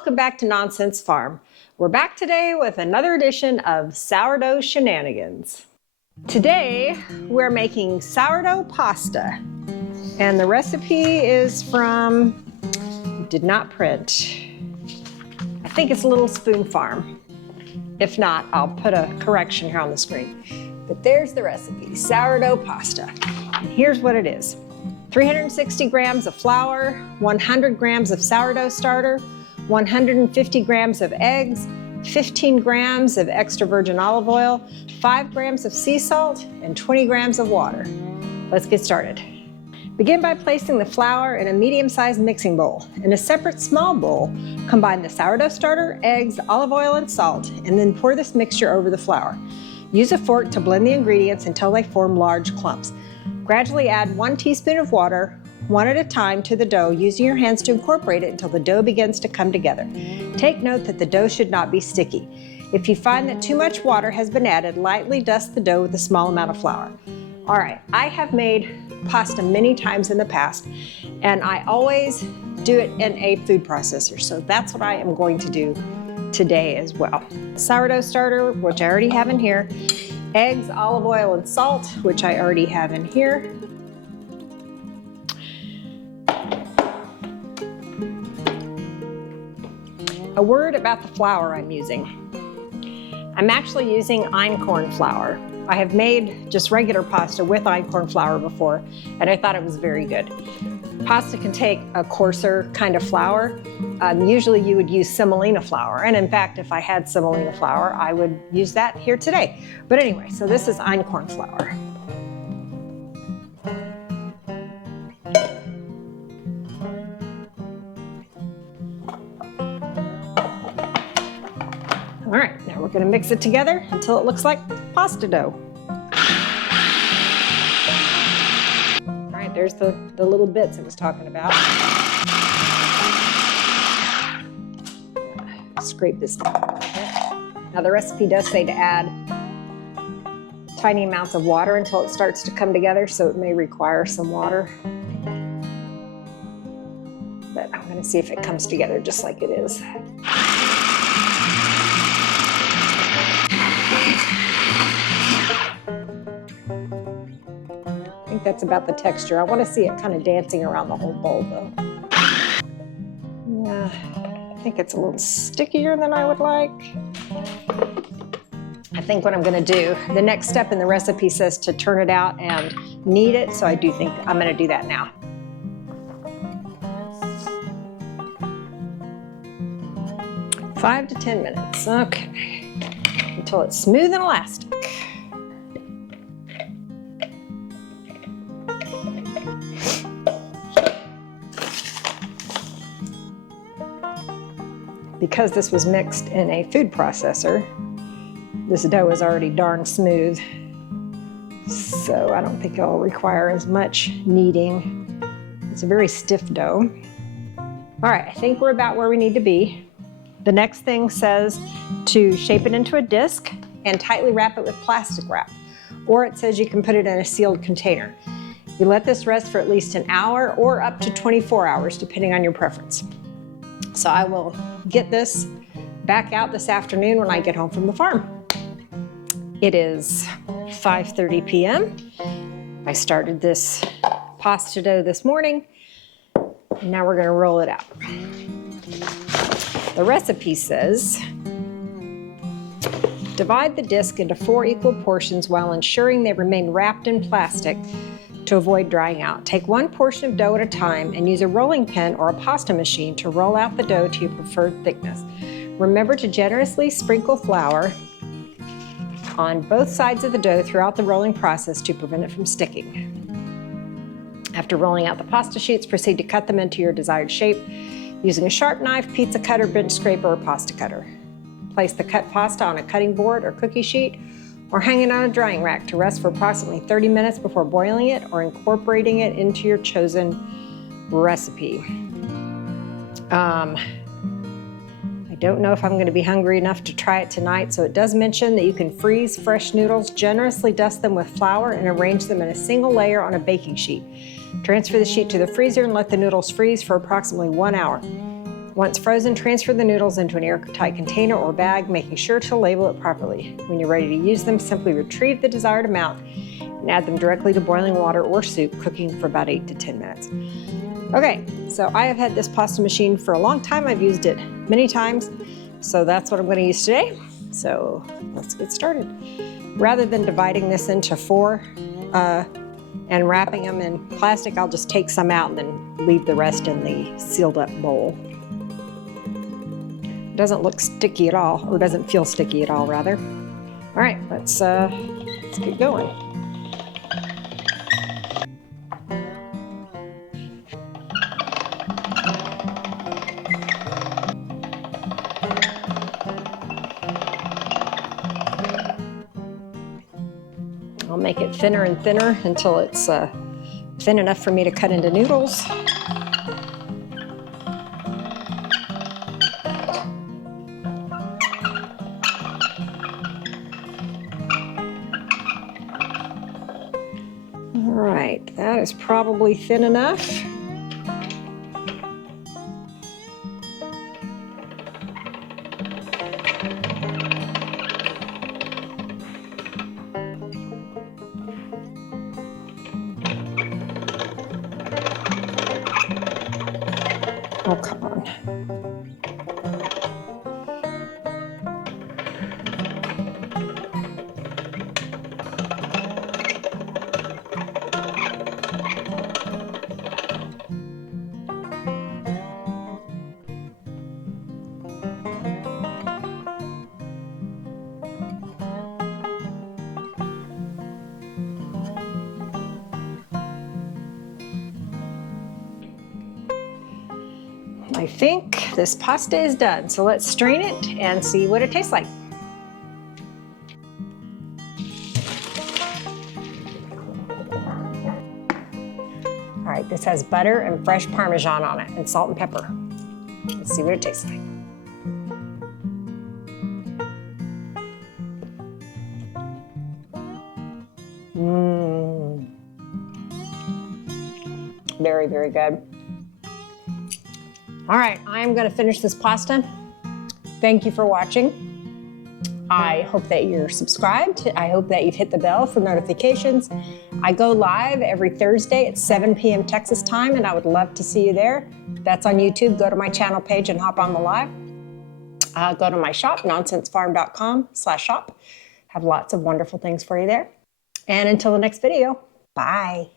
welcome back to Nonsense Farm. We're back today with another edition of Sourdough Shenanigans. Today we're making sourdough pasta, and the recipe is from, did not print, I think it's Little Spoon Farm. If not, I'll put a correction here on the screen. But there's the recipe, sourdough pasta. And here's what it is. 360 grams of flour, 100 grams of sourdough starter, 150 grams of eggs, 15 grams of extra virgin olive oil, 5 grams of sea salt, and 20 grams of water. Let's get started. Begin by placing the flour in a medium-sized mixing bowl. In a separate small bowl, combine the sourdough starter, eggs, olive oil, and salt, and then pour this mixture over the flour. Use a fork to blend the ingredients until they form large clumps. Gradually add 1 teaspoon of water, one at a time, to the dough, using your hands to incorporate it until the dough begins to come together. Take note that the dough should not be sticky. If you find that too much water has been added, lightly dust the dough with a small amount of flour. All right, I have made pasta many times in the past, and I always do it in a food processor, so that's what I am going to do today as well. Sourdough starter, which I already have in here, eggs, olive oil, and salt, which I already have in here. A word about the flour I'm using. I'm actually using einkorn flour. I have made just regular pasta with einkorn flour before, and I thought it was very good. Pasta can take a coarser kind of flour. Usually you would use semolina flour, and in fact, if I had semolina flour, I would use that here today. But anyway, so this is einkorn flour. All right, now we're going to mix it together until it looks like pasta dough. All right, there's the little bits I was talking about. Scrape this down a little bit. Now the recipe does say to add tiny amounts of water until it starts to come together, so it may require some water. But I'm going to see if it comes together just like it is. I think that's about the texture. I want to see it kind of dancing around the whole bowl though. Yeah, I think it's a little stickier than I would like. I think what I'm going to do, the next step in the recipe says to turn it out and knead it, so I do think I'm going to do that now. Five to 10 minutes, okay, until it's smooth and elastic. Because this was mixed in a food processor, this dough is already darn smooth, so I don't think it'll require as much kneading. It's a very stiff dough. All right, I think we're about where we need to be. The next thing says to shape it into a disc and tightly wrap it with plastic wrap, or it says you can put it in a sealed container. You let this rest for at least an hour or up to 24 hours, depending on your preference. So I will get this back out this afternoon when I get home from the farm. It is 5:30 p.m. I started this pasta dough this morning, and now we're going to roll it out. The recipe says, divide the disc into 4 equal portions while ensuring they remain wrapped in plastic to avoid drying out. Take 1 portion of dough at a time and use a rolling pin or a pasta machine to roll out the dough to your preferred thickness. Remember to generously sprinkle flour on both sides of the dough throughout the rolling process to prevent it from sticking. After rolling out the pasta sheets, proceed to cut them into your desired shape using a sharp knife, pizza cutter, bench scraper, or pasta cutter. Place the cut pasta on a cutting board or cookie sheet, or hang it on a drying rack to rest for approximately 30 minutes before boiling it or incorporating it into your chosen recipe. I don't know if I'm going to be hungry enough to try it tonight, so it does mention that you can freeze fresh noodles, generously dust them with flour, and arrange them in a single layer on a baking sheet. Transfer the sheet to the freezer and let the noodles freeze for approximately 1 hour. Once frozen, transfer the noodles into an airtight container or bag, making sure to label it properly. When you're ready to use them, simply retrieve the desired amount and add them directly to boiling water or soup, cooking for about 8 to 10 minutes. Okay, so I have had this pasta machine for a long time. I've used it many times, so that's what I'm going to use today. So let's get started. Rather than dividing this into 4 and wrapping them in plastic, I'll just take some out and then leave the rest in the sealed up bowl. It doesn't look sticky at all, or doesn't feel sticky at all, rather. All right, let's get going. I'll make it thinner and thinner until it's thin enough for me to cut into noodles. All right, that is probably thin enough. Oh, come on. I think this pasta is done, so let's strain it and see what it tastes like. All right, this has butter and fresh Parmesan on it and salt and pepper. Let's see what it tastes like. Very, very good. All right, I'm gonna finish this pasta. Thank you for watching. I hope that you're subscribed. I hope that you've hit the bell for notifications. I go live every Thursday at 7 p.m. Texas time, and I would love to see you there. That's on YouTube. Go to my channel page and hop on the live. Go to my shop, nonsensefarm.com/shop. Have lots of wonderful things for you there. And until the next video, bye.